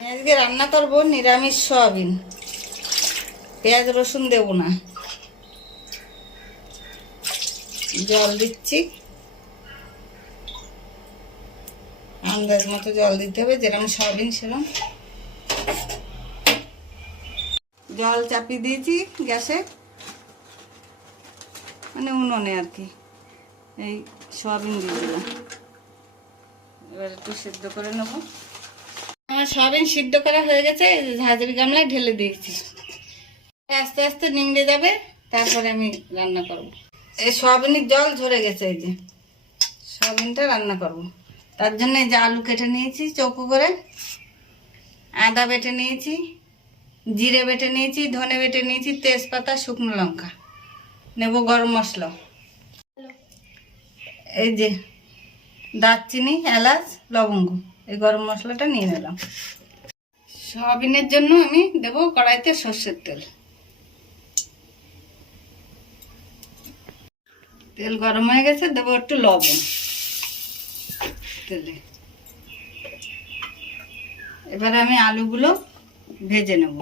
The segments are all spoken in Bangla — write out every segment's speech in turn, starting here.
আজকে রান্না করব নিরামিষ সয়াবিন, পেঁয়াজ রসুন দেব না। জল দিচ্ছি, আন্দাজ মতো জল দিতে হবে, যেরকম সয়াবিন সেরকম। জল চাপিয়ে দিয়েছি গ্যাসে, মানে উনুনে আর কি। এই সয়াবিন দিয়ে দিলাম, এবার একটু সিদ্ধ করে নেব। আমার সয়াবিন সিদ্ধ করা হয়ে গেছে, ঝাঁঝরি গামলায় ঢেলে দিয়েছি। আস্তে আস্তে নিংড়ে যাবে, তারপরে আমি রান্না করব। এই সয়াবিনের জল ঝরে গেছে, এই যে সয়াবিনটা রান্না করব। তার জন্য এই যে আলু কেটে নিয়েছি চৌকো করে, আদা বেটে নিয়েছি, জিরে বেটে নিয়েছি, ধনে বেটে নিয়েছি, তেজপাতা, শুকনো লঙ্কা নেব, গরম মশলা, এই যে দারচিনি, এলাচ, লবঙ্গ, এই গরম মশলাটা নিয়ে নিলাম। সয়াবিনের জন্য আমি দেব কড়াইতে সর্ষের তেল। তেল গরম হয়ে গেছে, দেবো একটু লবণ তেলে। এবারে আমি আলুগুলো ভেজে নেব।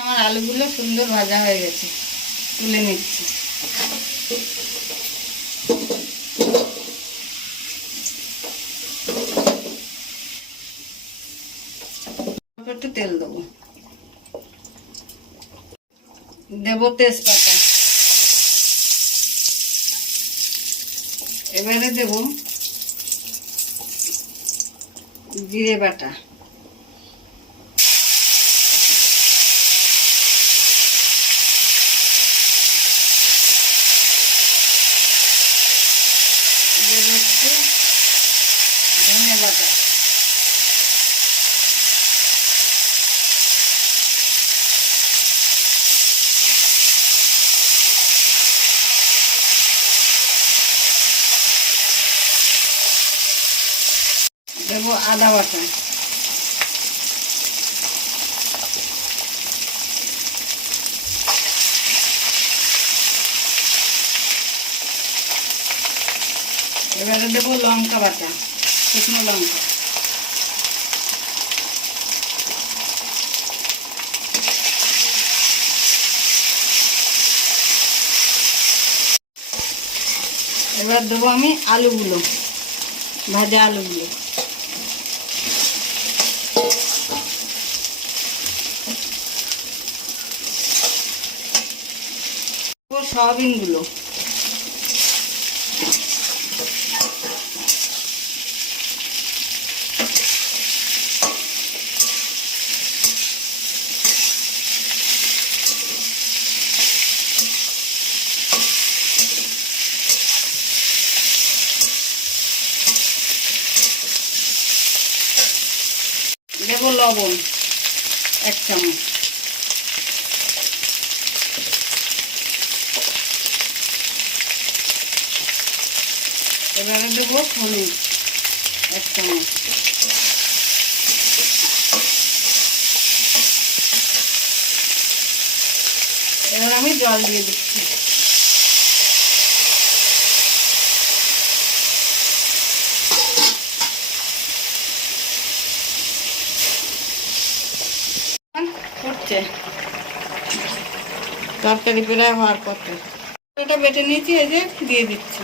আমার আলুগুলো সুন্দর ভাজা হয়ে গেছে, তুলে নিচ্ছি। একটু তেল দেবো, দেব তেজপাতা, এবারে দেব জিরে বাটা, দেব একটু ধনে বাটা, দেব আদা বাটা, এবারে দেবো লঙ্কা বাটা, শুকনো লঙ্কা, এবার দেবো আমি আলুগুলো, ভাজা আলুগুলো, সয়াবিনগুলো, দেব লবণ 1 চামচ, এবারে দেব হলুদ 1 চামচ, এবার আমি জল দিয়ে দিচ্ছি। ফুটছে, তরকারি প্রায় হওয়ার পথে। এটা বেটে নিয়েছি, এই যে দিয়ে দিচ্ছি।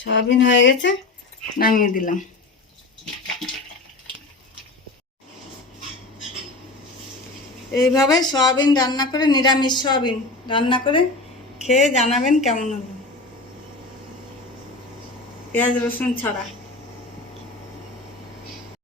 সয়াবিন হয়ে গেছে, নামিয়ে দিলাম। এইভাবে সয়াবিন রান্না করে, নিরামিষ সয়াবিন রান্না করে খেয়ে জানাবেন কেমন হলো, পেঁয়াজ রসুন ছাড়া।